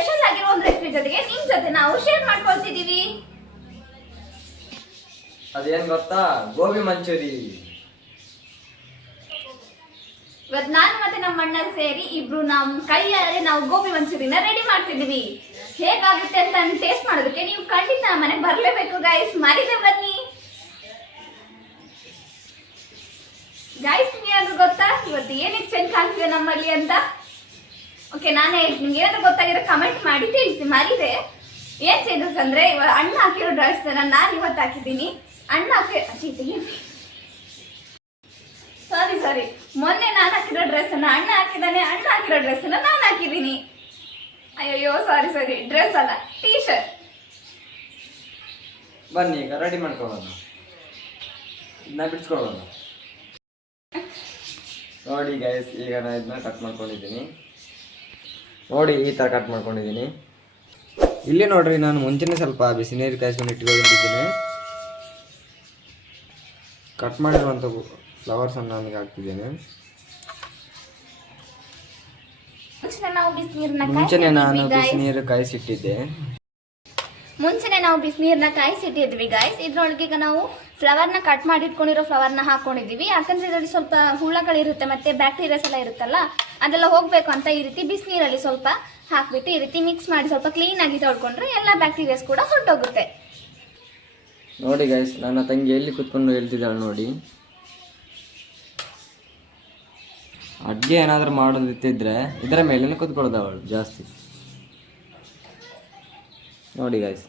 Special ಆಗಿರೋ ಒಂದು recipe ಜೊತೆಗೆ ನಿಮ್ ಜೊತೆ ನಾವು ಶೇರ್ ಮಾಡ್ಕೊಳ್ತಿದೀವಿ. ಅದೇನ್ ಗೊತ್ತಾ, ಗೋಬಿ ಮಂಚೂರಿ. ಇವತ್ತು ನಾನು ಮತ್ತೆ ನಮ್ಮ ಅಣ್ಣ ಸೇರಿ ಇಬ್ರು ನಮ್ಮ ಕೈಯಾರೆ ನಾವು ಗೋಬಿ ಮಂಚೂರಿನ ರೆಡಿ ಮಾಡ್ತಿದೀವಿ. ಹೇಗಾಗುತ್ತೆ ಅಂತ ಟೇಸ್ಟ್ ಮಾಡೋದಕ್ಕೆ ನೀವು ಖಂಡಿತ ಮನೆಗೆ ಬರ್ಲೇಬೇಕು ಗೈಸ್, ಮರಿದೆ ಬನ್ನಿ. ಗೈಸ್ ನಿಮ್ಗೆ ಏನಾದ್ರು ಗೊತ್ತಾ ಇವತ್ತು ಏನಕ್ಕೆ ಚೇಂಜ್ ಆಗ್ತಿದೆ ನಮ್ಮಲ್ಲಿ ಅಂತ? ಓಕೆ, ನಾನೇ ನಿಮ್ಗೆ ಏನಾದ್ರು ಗೊತ್ತಾಗಿರೋ ಕಮೆಂಟ್ ಮಾಡಿ ತಿಳಿಸಿ. ಮರಿದೆ ಏನ್ ಚೇಂಜಸ್ ಅಂದ್ರೆ, ಇವಾಗ ಅಣ್ಣ ಹಾಕಿರೋ ಡ್ರೆಸ್ ನಾನು ಇವತ್ತು ಹಾಕಿದ್ದೀನಿ. ಅಣ್ಣ ಸಾರಿ ಮೊನ್ನೆ ನಾನು ಹಾಕಿರೋ ಡ್ರೆಸ್ ಅನ್ನ ಅಣ್ಣ ಹಾಕಿದ್ದಾನೆ, ಅಣ್ಣ ಹಾಕಿರೋ ಡ್ರೆಸ್ ಅನ್ನ ನಾನು ಹಾಕಿದ್ದೀನಿ. ಅಯ್ಯೋ ಸಾರಿ ಡ್ರೆಸ್ ಅಲ್ಲ, ಟೀ ಶರ್ಟ್. ಬನ್ನಿ ಈಗ ರೆಡಿ ಮಾಡ್ಕೊಳ್ಳೋಣ, ಇದನ್ನ ಬಿಡ್ಸ್ಕೊಳ್ಳೋಣ. ನೋಡಿ ಗೈಸ್, ಈಗ ನಾನು ಇದನ್ನ ಕಟ್ ಮಾಡ್ಕೊಂಡಿದ್ದೀನಿ. ನೋಡಿ ಈ ಥರ ಕಟ್ ಮಾಡ್ಕೊಂಡಿದ್ದೀನಿ. ಇಲ್ಲಿ ನೋಡ್ರಿ, ನಾನು ಮುಂಚೆನೇ ಸ್ವಲ್ಪ ಬಿಸಿ ನೀರು ಕಾಯಿಸ್ಕೊಂಡು ಇಟ್ಕೊಂಡಿದ್ದೀನಿ. ಕಟ್ ಮಾಡಿರುವಂಥ ಫ್ಲವರ್ಸನ್ನು ನನಗೆ ಹಾಕ್ತಿದ್ದೇನೆ. ಮುಂಚೆನೆ ನಾನು ಬಿಸಿನೀರು ಕಾಯಿಸಿಟ್ಟಿದ್ದೆ. ಮುಂಚೆನೆ ನಾವು ಬಿಸಿನೀರನ್ನ ಕಾಯಿಸಿಟ್ಟಿದ್ವಿ ಗೈಸ್. ಇದ್ರೊಳಗೆ ಈಗ ನಾವು ಫ್ಲವರ್ನ ಕಟ್ ಮಾಡಿ ಇಟ್ಕೊಂಡಿರೋ ಫ್ಲವರ್ನ ಹಾಕೊಂಡಿದೀವಿ. ಯಾಕಂದ್ರೆ ಇದರಲ್ಲಿ ಸ್ವಲ್ಪ ಹುಳಗಳಿರುತ್ತೆ ಮತ್ತೆ ಬ್ಯಾಕ್ಟೀರಿಯಾಸ್ ಎಲ್ಲ ಇರುತ್ತಲ್ಲ, ಅದೆಲ್ಲ ಹೋಗ್ಬೇಕು ಅಂತ ಈ ರೀತಿ ಬಿಸಿನೀರಲ್ಲಿ ಸ್ವಲ್ಪ ಹಾಕ್ಬಿಟ್ಟು ಈ ರೀತಿ ಮಿಕ್ಸ್ ಮಾಡಿ ಸ್ವಲ್ಪ ಕ್ಲೀನ್ ಆಗಿ ತೊಳ್ಕೊಂಡ್ರೆ ಎಲ್ಲ ಬ್ಯಾಕ್ಟೀರಿಯಾಸ್ ಕೂಡ ಹೊರಟೋಗುತ್ತೆ. ನೋಡಿ ಗೈಸ್, ನನ್ನ ತಂಗಿ ಎಲ್ಲಿ ಕುತ್ಕೊಂಡು ಹೇಳ್ತಿದ್ದಾಳೆ ನೋಡಿ. ಅಡುಗೆ ಏನಾದರೂ ಮಾಡೋದಿತ್ತಿದ್ರೆ ಇದರ ಮೇಲೆ ಕುತ್ಕೊಳ್ಳೋದು ಅವಳು ಜಾಸ್ತಿ. ನೋಡಿ ಗೈಸ್,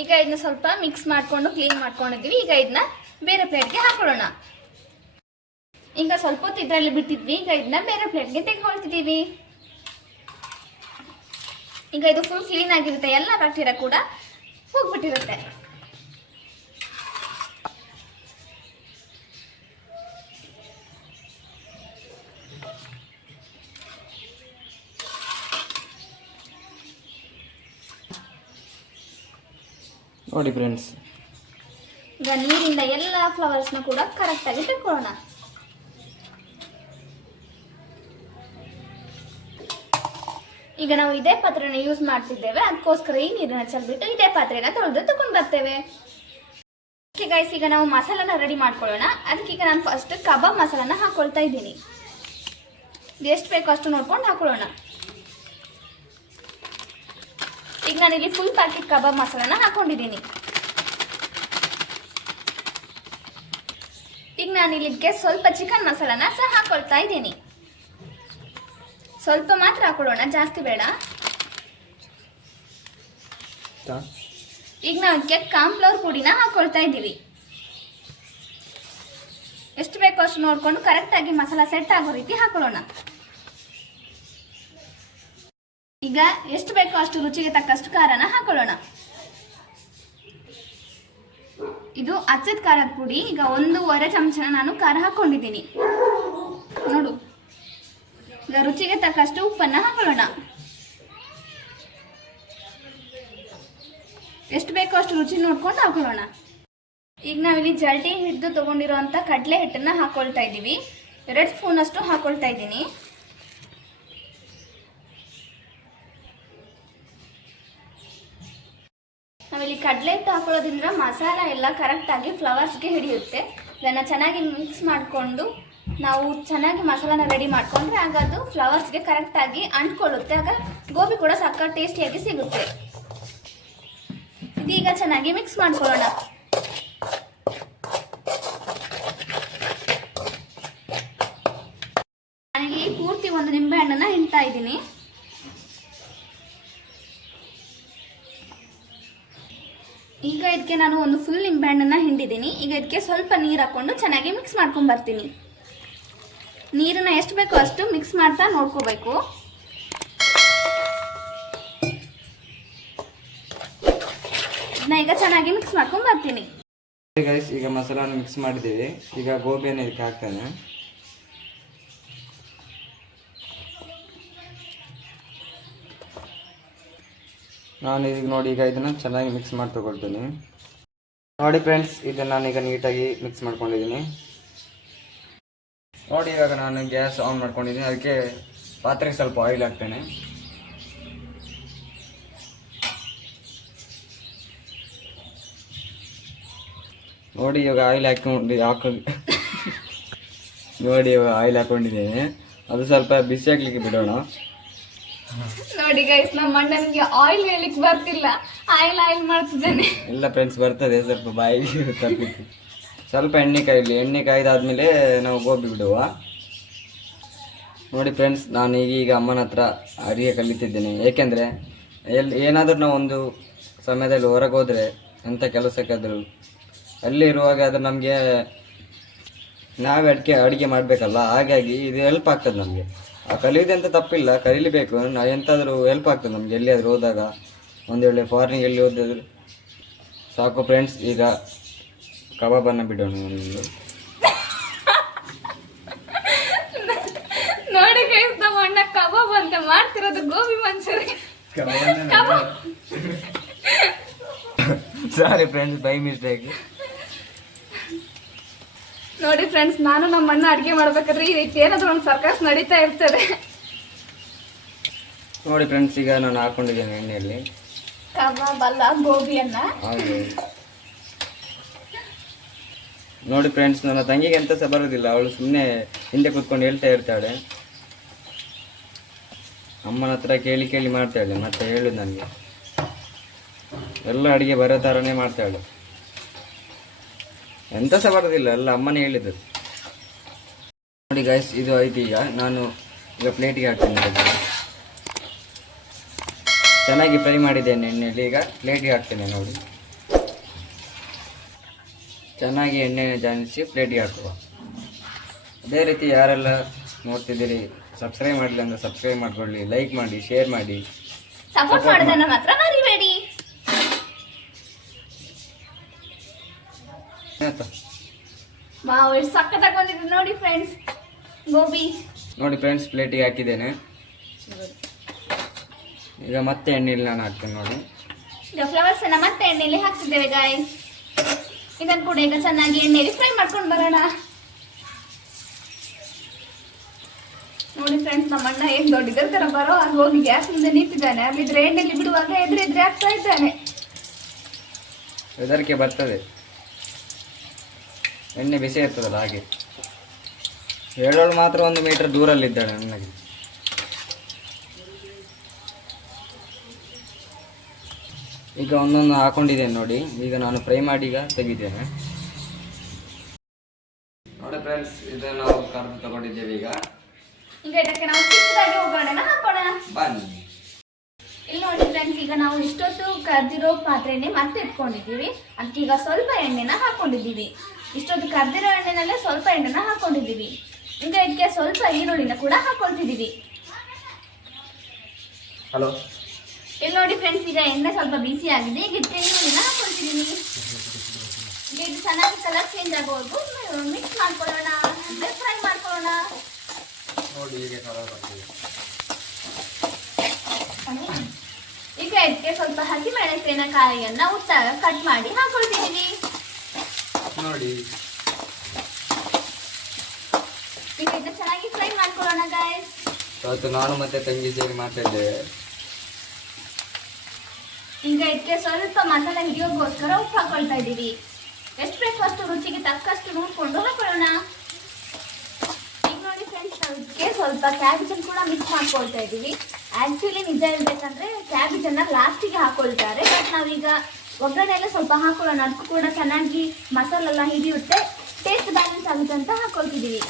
ಈಗ ಇದನ್ನ ಸ್ವಲ್ಪ ಮಿಕ್ಸ್ ಮಾಡ್ಕೊಂಡು ಕ್ಲೀನ್ ಮಾಡ್ಕೊಂಡಿದ್ವಿ. ಈಗ ಇದನ್ನ ಬೇರೆ ಪ್ಲೇಟ್ಗೆ ಹಾಕೊಳ್ಳೋಣ. ಈಗ ಸ್ವಲ್ಪ ಹೊತ್ತು ಇದರಲ್ಲಿ ಬಿಟ್ಟಿದ್ವಿ, ಈಗ ಇದನ್ನ ಬೇರೆ ಪ್ಲೇಟ್ಗೆ ತೆಗೆದುಕೊಳ್ತಿದ್ದೀವಿ. ಈಗ ಇದು ಫುಲ್ ಕ್ಲೀನ್ ಆಗಿರುತ್ತೆ, ಎಲ್ಲ ಬ್ಯಾಕ್ಟೀರಿಯಾ ಕೂಡ ಹೋಗ್ಬಿಟ್ಟಿರುತ್ತೆ. ನೋಡಿ ಫ್ರೆಂಡ್ಸ್, ಈಗ ನೀರಿಂದ ಎಲ್ಲ ಫ್ಲವರ್ಸ್ನ ಕೂಡ ಕರೆಕ್ಟಾಗಿ ತೆಕ್ಕೊಳ್ಳೋಣ. ಈಗ ನಾವು ಇದೇ ಪಾತ್ರೆನ ಯೂಸ್ ಮಾಡ್ತಿದ್ದೇವೆ, ಅದಕ್ಕೋಸ್ಕರ ಈ ನೀರನ್ನ ಚೆಲ್ಬಿಟ್ಟು ಇದೇ ಪಾತ್ರೆನ ತೊಳೆದು ತಗೊಂಡು ಬರ್ತೇವೆ. ಗೈಸ್, ಈಗ ನಾವು ಮಸಾಲಾನ ರೆಡಿ ಮಾಡ್ಕೊಳ್ಳೋಣ. ಅದಕ್ಕೆ ಈಗ ನಾನು ಫಸ್ಟ್ ಕಬಾಬ್ ಮಸಾಲಾನ ಹಾಕೊಳ್ತಾ ಇದ್ದೀನಿ. ಎಷ್ಟು ಬೇಕೋ ಅಷ್ಟು ನೋಡ್ಕೊಂಡು ಹಾಕೊಳ್ಳೋಣ. ಈಗ ನಾನಿಲ್ಲಿ ಫುಲ್ ಪ್ಯಾಕೆಟ್ ಕಬಾಬ್ ಮಸಾಲಾನ ಹಾಕೊಂಡಿದ್ದೀನಿ. ಈಗ ನಾನಿಲ್ಲಿಗೆ ಸ್ವಲ್ಪ ಚಿಕನ್ ಮಸಾಲಾನ ಸಹ ಹಾಕೊಳ್ತಾ ಇದ್ದೀನಿ. ಸ್ವಲ್ಪ ಮಾತ್ರ ಹಾಕೊಳ್ಳೋಣ, ಜಾಸ್ತಿ ಬೇಡ. ಈಗ ನಾವು ಇದಕ್ಕೆ ಕಾರ್ನ್ಫ್ಲವರ್ ಪುಡಿನ ಹಾಕೊಳ್ತಾ ಇದ್ದೀವಿ. ಎಷ್ಟು ಬೇಕೋ ಅಷ್ಟು ನೋಡ್ಕೊಂಡು ಕರೆಕ್ಟಾಗಿ ಮಸಾಲ ಸೆಟ್ ಆಗೋ ರೀತಿ ಹಾಕೊಳ್ಳೋಣ. ಈಗ ಎಷ್ಟು ಬೇಕೋ ಅಷ್ಟು ರುಚಿಗೆ ತಕ್ಕಷ್ಟು ಖಾರನ ಹಾಕೊಳ್ಳೋಣ. ಇದು ಅಚ್ಚದ ಖಾರದ ಪುಡಿ. ಈಗ 1.5 ಚಮಚನ ನಾನು ಖಾರ ಹಾಕೊಂಡಿದ್ದೀನಿ. ನೋಡು, ಈಗ ರುಚಿಗೆ ತಕ್ಕಷ್ಟು ಉಪ್ಪನ್ನ ಹಾಕೊಳ್ಳೋಣ. ಎಷ್ಟು ಬೇಕೋ ಅಷ್ಟು ರುಚಿ ನೋಡ್ಕೊಂಡು ಹಾಕೊಳ್ಳೋಣ. ಈಗ ನಾವಿಲ್ಲಿ ಜಲ್ಟಿ ಹಿಡಿದು ತಗೊಂಡಿರೋಂಥ ಕಡಲೆ ಹಿಟ್ಟನ್ನ ಹಾಕೊಳ್ತಾ ಇದ್ದೀವಿ. 2 ಸ್ಪೂನ್ ಅಷ್ಟು ಹಾಕೊಳ್ತಾ ಇದ್ದೀನಿ. ನಾವಿಲ್ಲಿ ಕಡಲೆ ಹಿಟ್ಟು ಹಾಕೊಳ್ಳೋದ್ರಿಂದ ಮಸಾಲ ಎಲ್ಲ ಕರೆಕ್ಟಾಗಿ ಫ್ಲವರ್ಸ್ಗೆ ಹಿಡಿಯುತ್ತೆ. ಇದನ್ನು ಚೆನ್ನಾಗಿ ಮಿಕ್ಸ್ ಮಾಡಿಕೊಂಡು ನಾವು ಚೆನ್ನಾಗಿ ಮಸಾಲಾನ ರೆಡಿ ಮಾಡಿಕೊಂಡ್ರೆ ಆಗ ಅದು ಫ್ಲವರ್ಸ್ಗೆ ಕರೆಕ್ಟಾಗಿ ಅಂಟ್ಕೊಳ್ಳುತ್ತೆ. ಆಗ ಗೋಬಿ ಕೂಡ ಸಕ್ಕ ಟೇಸ್ಟಿಯಾಗಿ ಸಿಗುತ್ತೆ. ಇದೀಗ ಚೆನ್ನಾಗಿ ಮಿಕ್ಸ್ ಮಾಡ್ಕೊಳ್ಳೋಣ. ನಾನಿಲ್ಲಿ ಪೂರ್ತಿ 1 ನಿಂಬೆಹಣ್ಣನ್ನ ಹಿಂಡ್ತಾ ಇದ್ದೀನಿ. ಈಗ ಇದಕ್ಕೆ ನಾನು ಒಂದು ಫುಲ್ ನಿಂಬೆಹಣ್ಣನ್ನ ಹಿಂಡಿದ್ದೀನಿ. ಈಗ ಇದಕ್ಕೆ ಸ್ವಲ್ಪ ನೀರು ಹಾಕೊಂಡು ಚೆನ್ನಾಗಿ ಮಿಕ್ಸ್ ಮಾಡ್ಕೊಂಡು ಬರ್ತೀನಿ. ನೀರನ್ನ ಎಷ್ಟು ಬೇಕೋ ಅಷ್ಟು ಮಿಕ್ಸ್ ಮಾಡ್ತಾ ನೋಡ್ಕೋಬೇಕು. ಇದನ್ನ ಈಗ ಚೆನ್ನಾಗಿ ಮಿಕ್ಸ್ ಮಾಡ್ಕೊಂಡು ಬರ್ತೀನಿ. ಈಗ ಮಸಾಲಾನ ಮಿಕ್ಸ್ ಮಾಡಿದ್ದೀವಿ. ಈಗ ಗೋಬಿಯನ್ನು ಇದಕ್ಕೆ ಹಾಕ್ತೇನೆ. ನಾನು ಈಗ ನೋಡಿ, ಈಗ ಇದನ್ನು ಚೆನ್ನಾಗಿ ಮಿಕ್ಸ್ ಮಾಡಿ ತಗೊಳ್ತೀನಿ. ನೋಡಿ ಫ್ರೆಂಡ್ಸ್, ಇದನ್ನು ನಾನೀಗ ನೀಟಾಗಿ ಮಿಕ್ಸ್ ಮಾಡ್ಕೊಂಡಿದ್ದೀನಿ. ನೋಡಿ ಇವಾಗ ನಾನು ಗ್ಯಾಸ್ ಆನ್ ಮಾಡ್ಕೊಂಡಿದ್ದೀನಿ, ಅದಕ್ಕೆ ಪಾತ್ರೆಗೆ ಸ್ವಲ್ಪ ಆಯಿಲ್ ಹಾಕ್ತೇನೆ. ನೋಡಿ ಇವಾಗ ಆಯಿಲ್ ನೋಡಿ ಇವಾಗ ಆಯಿಲ್ ಹಾಕೊಂಡಿದ್ದೇನೆ, ಅದು ಸ್ವಲ್ಪ ಬಿಸಿ ಹಾಕ್ಲಿಕ್ಕೆ ಬಿಡೋಣ. ನೋಡಿ ಗೈಸ್, ನಮ್ಮ ಅಣ್ಣನಿಗೆ ಆಯಿಲ್ ಹೇಳಿಕ್ಕೆ ಬರ್ತಿಲ್ಲ, ಆಯಿಲ್ ಮಾಡ್ತಿದ್ದೇನೆ. ಇಲ್ಲ ಫ್ರೆಂಡ್ಸ್, ಬರ್ತದೆ, ಸ್ವಲ್ಪ ಬಾಯಿಗೆ ತಪ್ಪಿತ್ತು. ಸ್ವಲ್ಪ ಎಣ್ಣೆ ಕಾಯ್ಲಿ, ಕಾಯ್ದಾದ್ಮೇಲೆ ನಾವು ಗೋಬಿ ಬಿಡುವ. ನೋಡಿ ಫ್ರೆಂಡ್ಸ್, ನಾನು ಈಗ ಅಮ್ಮನ ಹತ್ರ ಅಡಿಗೆ ಕಲಿತಿದ್ದೇನೆ. ಏಕೆಂದರೆ ಏನಾದರೂ ನಾವು ಒಂದು ಸಮಯದಲ್ಲಿ ಹೊರಗೆ ಹೋದರೆ, ಎಂಥ ಕೆಲಸಕ್ಕಾದರೂ ಅಲ್ಲಿ ಇರುವಾಗ ಅದು ನಮಗೆ ನಾವೇ ಅಡುಗೆ ಮಾಡಬೇಕಲ್ಲ, ಹಾಗಾಗಿ ಇದು ಹೆಲ್ಪ್ ಆಗ್ತದೆ ನಮಗೆ. ಕಲಿಯೋದಂತ ತಪ್ಪಿಲ್ಲ, ಕಲೀಬೇಕು. ಎಂತಾದರೂ ಹೆಲ್ಪ್ ಆಗ್ತದೆ ನಮಗೆ ಎಲ್ಲಿಯಾದರೂ ಹೋದಾಗ, ಒಂದು ವೇಳೆ ಫಾರಿನಿಗೆ ಎಲ್ಲಿ ಹೋದಾದ್ರು ಸಾಕು. ಫ್ರೆಂಡ್ಸ್, ಈಗ ಕಬಾಬನ್ನು ಬಿಡೋಣ. ಒಂದು ನೋಡಿ ಗೈಸ್, ನಮ್ಮ ಅಣ್ಣ ಕಬಾಬ್ ಅಂತ ಮಾಡ್ತಿರೋದು gobi manchurian. Sorry friends, by mistake. ನೋಡಿ ಫ್ರೆಂಡ್ಸ್, ನಾನು ನಮ್ಮ ಅಣ್ಣ ಅಡುಗೆ ಮಾಡ್ಬೇಕಾದ್ರೆ ಈ ರೀತಿ ಏನಾದರೂ ಒಂದು ಸರ್ಕಸ್ ನಡೀತಾ ಇರ್ತದೆ. ನೋಡಿ ಫ್ರೆಂಡ್ಸ್, ಈಗ ನಾನು ಹಾಕೊಂಡಿದ್ದೇನೆ ಎಣ್ಣೆಯಲ್ಲಿ ಕಬಾಬ್ ಅಲ್ಲ, ಗೋಬಿಯನ್ನ. ನೋಡಿ ಫ್ರೆಂಡ್ಸ್, ನನ್ನ ತಂಗಿಗೆ ಎಂತ ಸಹ ಬರೋದಿಲ್ಲ, ಅವಳು ಸುಮ್ಮನೆ ಹಿಂದೆ ಕೂತ್ಕೊಂಡು ಹೇಳ್ತಾ ಇರ್ತಾಳೆ. ಅಮ್ಮನ ಹತ್ರ ಕೇಳಿ ಮಾಡ್ತಾಳೆ, ಮತ್ತೆ ಹೇಳುದು ನನಗೆ ಎಲ್ಲ ಅಡುಗೆ ಬರೋ ಥರನೇ ಮಾಡ್ತಾಳೆ. ಎಂತ ಸಹ ಬರೋದಿಲ್ಲ, ಎಲ್ಲ ಅಮ್ಮನೇ ಹೇಳಿದ್ದು. ನೋಡಿ ಗೈಸ್, ಇದು ಆಯ್ತು. ನಾನು ಈಗ ಪ್ಲೇಟಿಗೆ ಹಾಕ್ತೇನೆ. ಚೆನ್ನಾಗಿ ಫ್ರೈ ಮಾಡಿದ್ದೇನೆ ಎಣ್ಣೆಯಲ್ಲಿ, ಈಗ ಪ್ಲೇಟಿಗೆ ಹಾಕ್ತೇನೆ. ನೋಡಿ, ಚೆನ್ನಾಗಿ ಎಣ್ಣೆ ಜಾನಿಸಿ ಪ್ಲೇಟಿಗೆ ಹಾಕುವ. ಅದೇ ರೀತಿ ಯಾರೆಲ್ಲ ನೋಡ್ತಿದ್ದೀರಿ, ಸಬ್ಸ್ಕ್ರೈಬ್ ಮಾಡಲಿಲ್ಲ ಅಂದರೆ ಸಬ್ಸ್ಕ್ರೈಬ್ ಮಾಡ್ಕೊಳ್ಳಿ, ಲೈಕ್ ಮಾಡಿ, ಶೇರ್ ಮಾಡಿ, ಸಪೋರ್ಟ್ ಮಾಡೋದನ್ನ ಮಾತ್ರ ಮರಿಬೇಡಿ. ವಾವ್, ಎಷ್ಟು ಸಕ್ಕತ್ತಾಗಿ ಬಂದಿದೆ ನೋಡಿ ಫ್ರೆಂಡ್ಸ್ ಗೋಬಿ. ನೋಡಿ ಫ್ರೆಂಡ್ಸ್, ಪ್ಲೇಟಿಗೆ ಹಾಕಿದ್ದೇನೆ. ಈಗ ಮತ್ತೆ ಎಣ್ಣೆಯಲ್ಲಿ ನಾನು ಹಾಕ್ತೇನೆ. ನೋಡಿ, ಈಗ ಫ್ಲವರ್ಸ್ ಅನ್ನ ಮತ್ತೆ ಎಣ್ಣೆಯಲ್ಲಿ ಹಾಕ್ತಿದ್ದೇವೆ ಗಾಯ್ಸ್. ಇದನ್ನು ಕೂಡ ಈಗ ಚೆನ್ನಾಗಿ ಎಣ್ಣೆಯಲ್ಲಿ ಫ್ರೈ ಮಾಡ್ಕೊಂಡು ಬರೋಣ. ನೋಡಿ ಫ್ರೆಂಡ್ಸ್, ನಮ್ಮ ಅಣ್ಣ ಏನು ದೊಡ್ಡ ಇದರ ಥರ ಬರೋ ಆಗ ಹೋಗಿ ಗ್ಯಾಸ್ ಮುಂದೆ ನಿಂತಿದ್ದಾನೆ. ಅಲ್ಲಿದ್ರೆ ಎಣ್ಣೆಯಲ್ಲಿ ಬಿಡುವಾಗ ಎದುರೆದ್ರೆ ಆಗ್ತಾ ಇದ್ದಾನೆ. ಹೆದರಿಕೆ ಬರ್ತದೆ, ಎಣ್ಣೆ ಬಿಸಿ ಇರ್ತದಲ್ಲ ಹಾಗೆ. ಹೇಳೋಳು ಮಾತ್ರ 1 ಮೀಟರ್ ದೂರಲ್ಲಿದ್ದಾಳೆ ನನಗೆ. ಈಗ ಒಂದೊಂದು ಹಾಕೊಂಡಿದ್ದೇನೆ ನೋಡಿ. ಈಗ ನಾನು ಫ್ರೈ ಮಾಡಿ ಈಗ ತೆಗಿದ್ದೇನೆ. ನೋಡಿ ಫ್ರೆಂಡ್ಸ್, ಇದನ್ನು ನಾವು ಕರೆದು ತಗೊಂಡಿದ್ದೇವೆ. ಈಗ ಇದಕ್ಕೆ ನಾವು ಚಿಕ್ಕದಾಗಿ ಒಗ್ಗರಣೆನ ಹಾಕೋಣ ಬನ್ನಿ. ಇಲ್ಲಿ ನೋಡಿ ಫ್ರೆಂಡ್ಸ್, ಈಗ ನಾವು ಇಷ್ಟೊತ್ತು ಕರ್ದಿರೋ ಪಾತ್ರೆನೇ ಮತ್ತೆ ಇಟ್ಕೊಂಡಿದ್ದೀವಿ. ಅದಕ್ಕೆ ಈಗ ಸ್ವಲ್ಪ ಎಣ್ಣೆನ ಹಾಕೊಂಡಿದ್ದೀವಿ. ಇಷ್ಟೊತ್ತು ಕರ್ದಿರೋ ಎಣ್ಣೆನಲ್ಲೇ ಸ್ವಲ್ಪ ಎಣ್ಣೆನ ಹಾಕೊಂಡಿದ್ದೀವಿ. ಈಗ ಇದಕ್ಕೆ ಸ್ವಲ್ಪ ಈರುಳ್ಳಿನ ಕೂಡ ಹಾಕೊಳ್ತಿದ್ದೀವಿ. ಹಲೋ, ಇಲ್ಲಿ ನೋಡಿ ಫ್ರೆಂಡ್ಸ್, ಈಗ ಎಣ್ಣೆ ಸ್ವಲ್ಪ ಬಿಸಿ ಆಗಿದೆ. ಈಗ ಇದಕ್ಕೆ ಈರುಳ್ಳಿನ ಹಾಕೊಳ್ತಿದ್ದೀನಿ. ಈಗ ಇದು ಚೆನ್ನಾಗಿ ಕಲರ್ ಚೇಂಜ್ ಆಗೋದು ಮಿಕ್ಸ್ ಮಾಡ್ಕೊಳ್ಳೋಣ, ಫ್ರೈ ಮಾಡ್ಕೊಳ್ಳೋಣ. ನೋಡಿ, ಈಗ ಕಲರ್ ಬರ್ತಿದೆ. ಈಗ ಇದಕ್ಕೆ ಸ್ವಲ್ಪ ಹಸಿಮೆಣಸಿನಕಾಯಿಯನ್ನ ಉದ್ದಾಗ ಕಟ್ ಮಾಡಿ ಹಾಕೊಳ್ತಿದ್ದೀವಿ. ನೋಡಿ, ಈಗ ಇದನ್ನ ಚೆನ್ನಾಗಿ ಫ್ರೈ ಮಾಡ್ಕೊಳ್ಳೋಣ ಗಾಯ್ಸ್. ಇವತ್ತು ನಾನು ಮತ್ತೆ ತಂಗಿ ಸೇರಿ ಮಾಡ್ತಾ ಇದ್ದೇವೆ. ಈಗ ಇದಕ್ಕೆ ಸ್ವಲ್ಪ ಮಸಾಲೆ ಹಿಡಿಯೋಗೋಸ್ಕರ ಉಪ್ಪು ಹಾಕೊಳ್ತಾ ಇದ್ದೀವಿ. ಎಷ್ಟು ಬೇಕು ಅಷ್ಟು ರುಚಿಗೆ ತಕ್ಕಷ್ಟು ನೋಡ್ಕೊಂಡು ಹಾಕೊಳ್ಳೋಣ. ಈಗ ನೋಡಿ ಫ್ರೆಂಡ್ಸ್, ಇದಕ್ಕೆ ಸ್ವಲ್ಪ ಕ್ಯಾಬೇಜನ್ನು ಕೂಡ ಮಿಕ್ಸ್ ಮಾಡ್ಕೊಳ್ತಾ ಇದ್ದೀವಿ. ಆ್ಯಕ್ಚುಲಿ ನಿಜ ಹೇಳ್ಬೇಕಂದ್ರೆ ಕ್ಯಾಬೇಜನ್ನು ಲಾಸ್ಟಿಗೆ ಹಾಕೊಳ್ತಾರೆ, ಬಟ್ ನಾವೀಗ ಒಗ್ಗರಣೆ ಎಲ್ಲ ಸ್ವಲ್ಪ ಹಾಕೊಳ್ಳೋಣ. ಅದಕ್ಕೂ ಕೂಡ ಚೆನ್ನಾಗಿ ಮಸಾಲೆಲ್ಲ ಹಿಡಿಯುತ್ತೆ, ಟೇಸ್ಟ್ ಬ್ಯಾಲೆನ್ಸ್ ಆಗುತ್ತೆ ಅಂತ ಹಾಕೊಳ್ತಿದ್ದೀವಿ.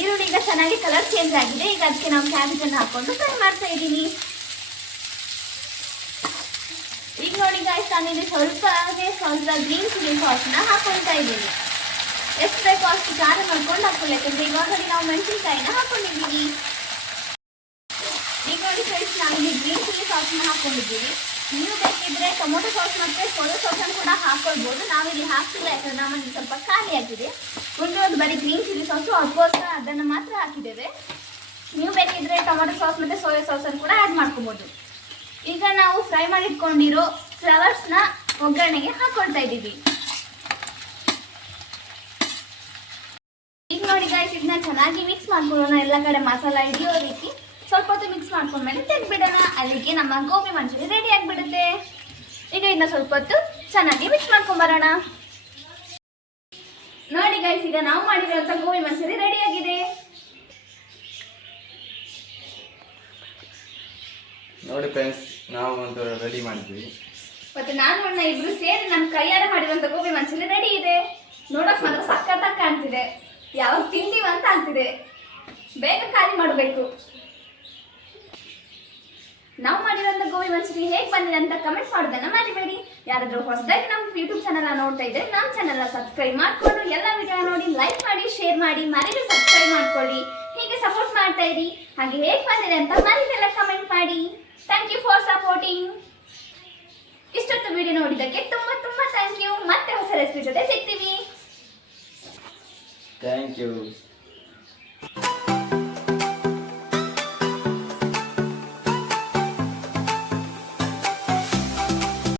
ಈರುಳ್ಳಿ ಈಗ ಚೆನ್ನಾಗಿ ಕಲರ್ ಚೇಂಜ್ ಆಗಿದೆ. ಈಗ ಅದಕ್ಕೆ ನಾವು ಕ್ಯಾಬೇಜನ್ನು ಹಾಕೊಂಡು ಫ್ರೈ ಮಾಡ್ತಾ ಇದ್ದೀನಿ. ಈಗ ನೋಡಿ ಗಾಯ್ಸ್, ನಾನಿಲ್ಲಿ ಸ್ವಲ್ಪ ಗ್ರೀನ್ ಚಿಲ್ಲಿ ಸಾಸ್ನ ಹಾಕೊಳ್ತಾ ಇದ್ದೀನಿ. ಎಷ್ಟು ಬೇಕೋ ಅಷ್ಟು ಖಾರ ನೋಡ್ಕೊಂಡು ಹಾಕೊಳ್ಳೋಕೆ. ಇವಾಗ ನಾವು ಮೆಣಸಿನ್ಕಾಯಿನ ಹಾಕೊಂಡಿದ್ದೀವಿ. ಈಗ ನೋಡಿ ಫ್ರೆಂಡ್ಸ್, ನಾವಿಲ್ಲಿ ಗ್ರೀನ್ ಚಿಲ್ಲಿ ಸಾಸ್ನ ಹಾಕೊಂಡಿದ್ದೀವಿ. ನೀವು ಬೇಕಿದ್ರೆ ಟೊಮೊಟೊ ಸಾಸ್ ಮತ್ತು ಸೋಯಾ ಸಾಸನ್ನು ಕೂಡ ಹಾಕೊಳ್ಬೋದು. ನಾವಿಲ್ಲಿ ಹಾಕ್ತಿಲ್ಲ, ಯಾಕಂದ್ರೆ ನಮ್ಮಲ್ಲಿ ಸ್ವಲ್ಪ ಖಾಲಿ ಆಗಿದೆ. ಒಂದು ಬರೀ ಗ್ರೀನ್ ಚಿಲ್ಲಿ ಸಾಸು, ಅದಕ್ಕೋಸ್ಕರ ಅದನ್ನು ಮಾತ್ರ ಹಾಕಿದ್ದೇವೆ. ನೀವು ಬೇಕಿದ್ರೆ ಟೊಮೊಟೊ ಸಾಸ್ ಮತ್ತು ಸೋಯಾ ಸಾಸನ್ನು ಕೂಡ ಆ್ಯಡ್ ಮಾಡ್ಕೊಬೋದು. ಈಗ ನಾವು ಫ್ರೈ ಮಾಡಿಟ್ಕೊಂಡಿರೋ ಫ್ಲವರ್ಸ್ನ ಒಗ್ಗರಣೆಗೆ ಹಾಕೊಳ್ತಾ ಇದ್ದೀವಿ. ಈಗ ನೋಡಿ ಗಾಯ್ಸ್, ಇದನ್ನ ಚೆನ್ನಾಗಿ ಮಿಕ್ಸ್ ಮಾಡ್ಕೊಳ್ಳೋಣ, ಎಲ್ಲ ಕಡೆ ಮಸಾಲ ಹಿಡಿಯೋ ರೀತಿ ಸ್ವಲ್ಪ ಹೊತ್ತು ಮಿಕ್ಸ್ ಮಾಡ್ಕೊಂಡ್ಮೇಲೆ ತೆಗೆದ್ಬಿಡೋಣ. ಅಲ್ಲಿಗೆ ನಮ್ಮ ಗೋಬಿ ಮಂಚೂರಿ ರೆಡಿ ಆಗಿಬಿಡುತ್ತೆ. ಈಗ ಇದನ್ನ ಸ್ವಲ್ಪ ಹೊತ್ತು ಚೆನ್ನಾಗಿ ಮಿಕ್ಸ್ ಮಾಡ್ಕೊಂಬರೋಣ. ನೋಡಿ ಗೈಸ್, ಈಗ ನಾವು ಮಾಡಿರೋಂಥ ಗೋಬಿ ಮಂಚೂರಿ ರೆಡಿ ಆಗಿದೆ. ನೋಡಿ ಫ್ರೆಂಡ್ಸ್, ನಾವು ಒಂದು ರೆಡಿ ಮಾಡ್ತೀವಿ. ಮತ್ತೆ ನಾನು ಅಣ್ಣ ಇಬ್ರು ಸೇರಿ ನಮ್ಮ ಕೈಯಾರೆ ಮಾಡಿರುವಂತ ಗೋಬಿ ಮಂಚೂರಿ ರೆಡಿ ಇದೆ. ನೋಡಕ್ ಮಾತ್ರ ಸಖತ್ತಾಗಿ ಕಾಣ್ತಿದೆ. ಯಾವಾಗ ತಿಂತೀವಿ ಅಂತ ಆಗ್ತಿದೆ. ಬೇಗ ಖಾಲಿ ಮಾಡಬೇಕು. ನಾವು ಮಾಡಿರುವಂತ ಗೋಬಿ ಮಂಚೂರಿ ಹೇಗೆ ಬಂದಿದೆ ಅಂತ ಕಮೆಂಟ್ ಮಾಡೋದನ್ನ ಮರಿಬೇಡಿ. ಯಾರಾದ್ರೂ ಹೊಸದಾಗಿ ನಮ್ಮ ಯೂಟ್ಯೂಬ್ ಚಾನಲ್ ನೋಡ್ತಾ ಇದ್ರೆ ನಮ್ಮ ಚಾನಲ್ ಸಬ್ಸ್ಕ್ರೈಬ್ ಮಾಡ್ಕೊಂಡು ಎಲ್ಲ ವಿಡಿಯೋ ನೋಡಿ ಲೈಕ್ ಮಾಡಿ, ಶೇರ್ ಮಾಡಿ, ಮರಿದು ಸಬ್ಸ್ಕ್ರೈಬ್ ಮಾಡ್ಕೊಳ್ಳಿ. ಹೀಗೆ ಸಪೋರ್ಟ್ ಮಾಡ್ತಾ ಇರಿ. ಹಾಗೆ ಹೇಗೆ ಬಂದಿದೆ ಅಂತ ಮರಿದೆಲ್ಲ ಕಮೆಂಟ್ ಮಾಡಿ. Thank you for supporting. ಇಷ್ಟೊತ್ತು ವಿಡಿಯೋ ನೋಡಿದ್ದಕ್ಕೆ ತುಂಬಾ ತುಂಬಾ ಥ್ಯಾಂಕ್ ಯು. ಮತ್ತೆ ಹೊಸ ರೆಸಿಪಿ ಜೊತೆ ಸಿಗ್ತೀವಿ. Thank you.